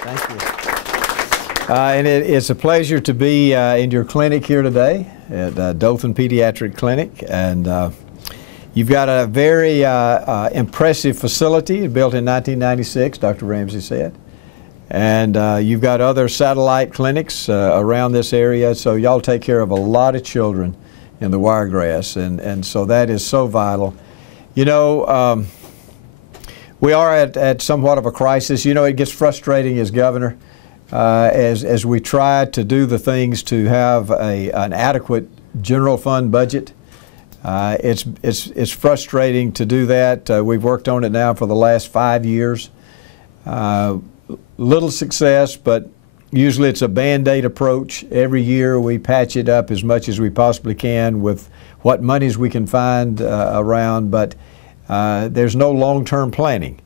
Thank you. And it's a pleasure to be in your clinic here today at Dothan Pediatric Clinic. And you've got a very impressive facility built in 1996, Dr. Ramsey said. And you've got other satellite clinics around this area, so y'all take care of a lot of children in the Wiregrass, and so that is so vital. You know, we are at somewhat of a crisis. You know, it gets frustrating as governor as we try to do the things to have an adequate general fund budget. It's frustrating to do that. We've worked on it now for the last 5 years. Little success, but usually it's a Band-Aid approach. Every year we patch it up as much as we possibly can with what monies we can find around, but there's no long-term planning.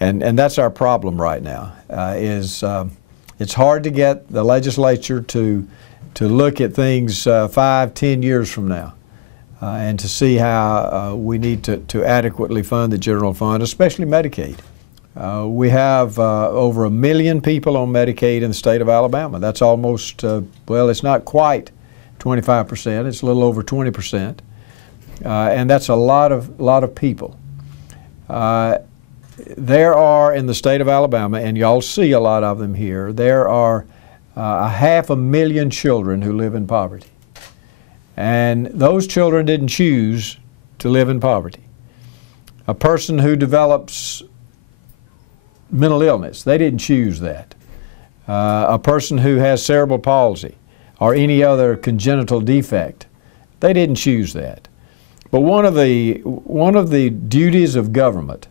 And that's our problem right now, it's hard to get the legislature to look at things 5, 10 years from now and to see how we need to adequately fund the general fund, especially Medicaid. We have over 1 million people on Medicaid in the state of Alabama. That's almost, well, it's not quite 25%. It's a little over 20%. And that's a lot of people. There are, in the state of Alabama, and y'all see a lot of them here, there are 500,000 children who live in poverty. And those children didn't choose to live in poverty. A person who develops mental illness, they didn't choose that. A person who has cerebral palsy or any other congenital defect, they didn't choose that. But one of the duties of government,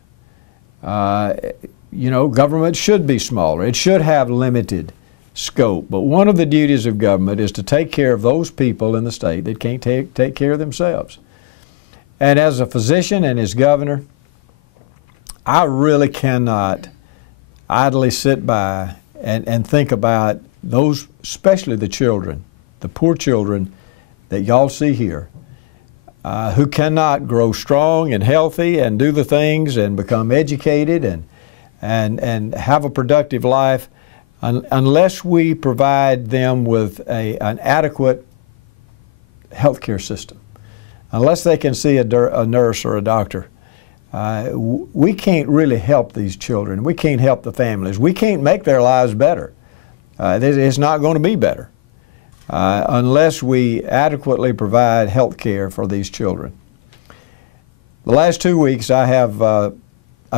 you know, government should be smaller. It should have limited scope. But one of the duties of government is to take care of those people in the state that can't take care of themselves. And as a physician and as governor, I really cannot idly sit by and think about those, especially the children, the poor children that y'all see here, who cannot grow strong and healthy and do the things and become educated and have a productive life unless we provide them with an adequate health care system, unless they can see a nurse or a doctor. We can't really help these children. We can't help the families. We can't make their lives better. It's not going to be better unless we adequately provide health care for these children. The last 2 weeks I've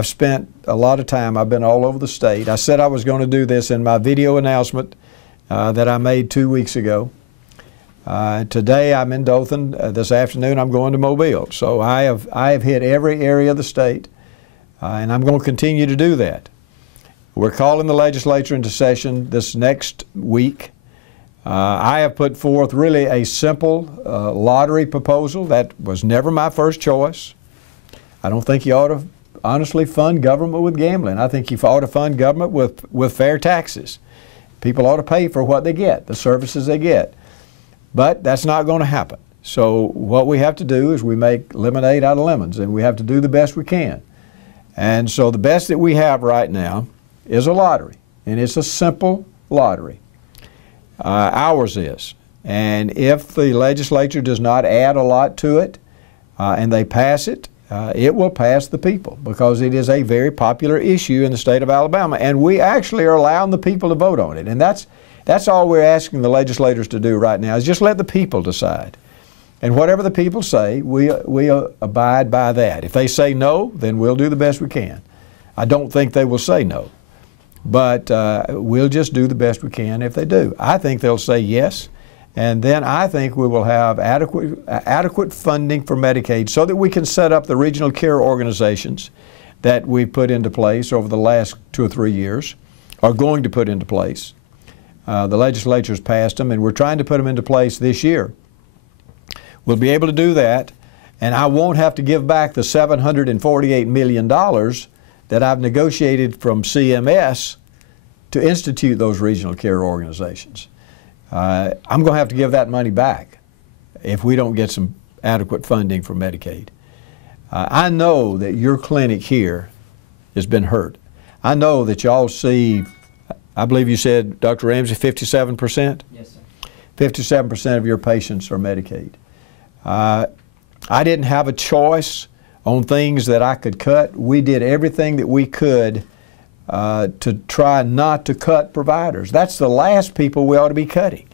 spent a lot of time. I've been all over the state. I said I was going to do this in my video announcement that I made 2 weeks ago. Today I'm in Dothan. This afternoon I'm going to Mobile. So I have hit every area of the state, and I'm going to continue to do that. We're calling the legislature into session this next week. I have put forth really a simple lottery proposal. That was never my first choice. I don't think you ought to honestly fund government with gambling. I think you ought to fund government with fair taxes. People ought to pay for what they get, the services they get. But that's not going to happen. So what we have to do is we make lemonade out of lemons, and we have to do the best we can. And so the best that we have right now is a lottery, and it's a simple lottery. Ours is. And if the legislature does not add a lot to it and they pass it, it will pass the people because it is a very popular issue in the state of Alabama, and we actually are allowing the people to vote on it. And that's all we're asking the legislators to do right now, is just let the people decide. And whatever the people say, we abide by that. If they say no, then we'll do the best we can. I don't think they will say no, but we'll just do the best we can if they do. I think they'll say yes, and then I think we will have adequate funding for Medicaid so that we can set up the regional care organizations that we've put into place over the last 2 or 3 years, are going to put into place. The legislature's passed them, and we're trying to put them into place this year. We'll be able to do that, and I won't have to give back the $748 million that I've negotiated from CMS to institute those regional care organizations. I'm going to have to give that money back if we don't get some adequate funding for Medicaid. I know that your clinic here has been hurt. I know that y'all see I believe you said, Dr. Ramsey, 57%? Yes, sir. 57% of your patients are Medicaid. I didn't have a choice on things that I could cut. We did everything that we could to try not to cut providers. That's the last people we ought to be cutting.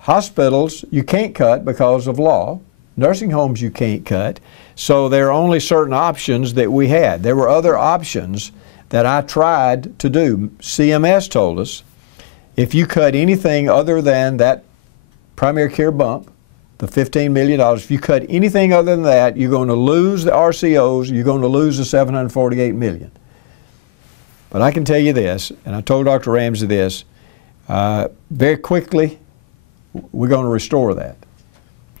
Hospitals, you can't cut because of law. Nursing homes, you can't cut. So there are only certain options that we had. There were other options that I tried to do. CMS told us, if you cut anything other than that primary care bump, the $15 million, if you cut anything other than that, you're going to lose the RCOs, you're going to lose the $748 million. But I can tell you this, and I told Dr. Ramsey this, very quickly, we're going to restore that.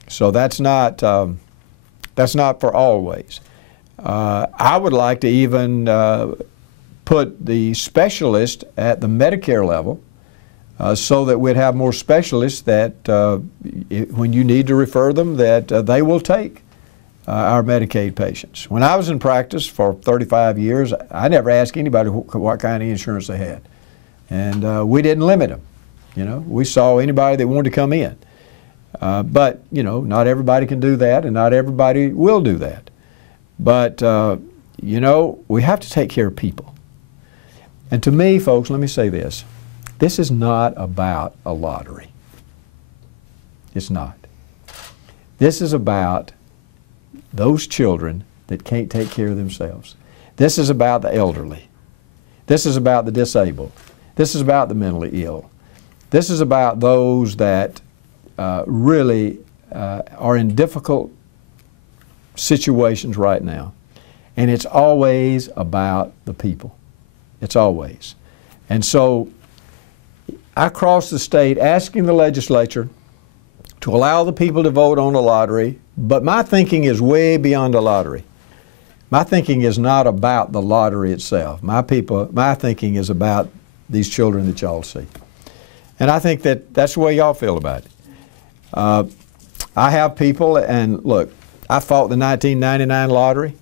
So that's not for always. I would like to even put the specialist at the Medicare level so that we'd have more specialists that when you need to refer them, that they will take our Medicaid patients. When I was in practice for 35 years, I never asked anybody what kind of insurance they had. And we didn't limit them. You know, we saw anybody that wanted to come in. But, you know, not everybody can do that, and not everybody will do that. But, you know, we have to take care of people. And to me, folks, let me say this. This is not about a lottery. It's not. This is about those children that can't take care of themselves. This is about the elderly. This is about the disabled. This is about the mentally ill. This is about those that really are in difficult situations right now. And it's always about the people. It's always. And so I crossed the state asking the legislature to allow the people to vote on a lottery, but my thinking is way beyond a lottery. My thinking is not about the lottery itself. My thinking is about these children that y'all see. And I think that that's the way y'all feel about it. I have people, and look, I fought the 1999 lottery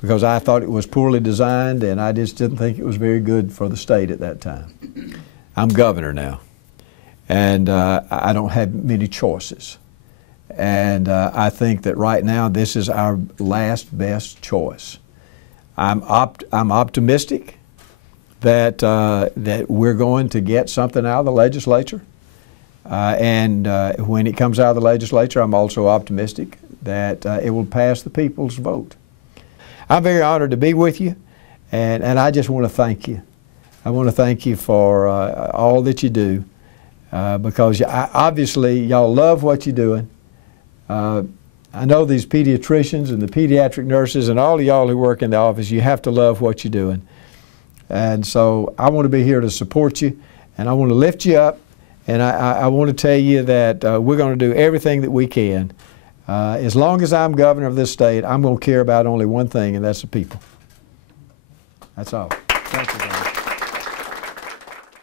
because I thought it was poorly designed and I just didn't think it was very good for the state at that time. I'm governor now, and I don't have many choices. And I think that right now this is our last best choice. I'm optimistic that that we're going to get something out of the legislature. And when it comes out of the legislature, I'm also optimistic that it will pass the people's vote. I'm very honored to be with you, and I just want to thank you. I want to thank you for all that you do, because obviously y'all love what you're doing. I know these pediatricians and the pediatric nurses and all of y'all who work in the office, you have to love what you're doing. And so I want to be here to support you, and I want to lift you up, and I want to tell you that we're going to do everything that we can. As long as I'm governor of this state, I'm going to care about only one thing, and that's the people. That's all. Thank you, Governor.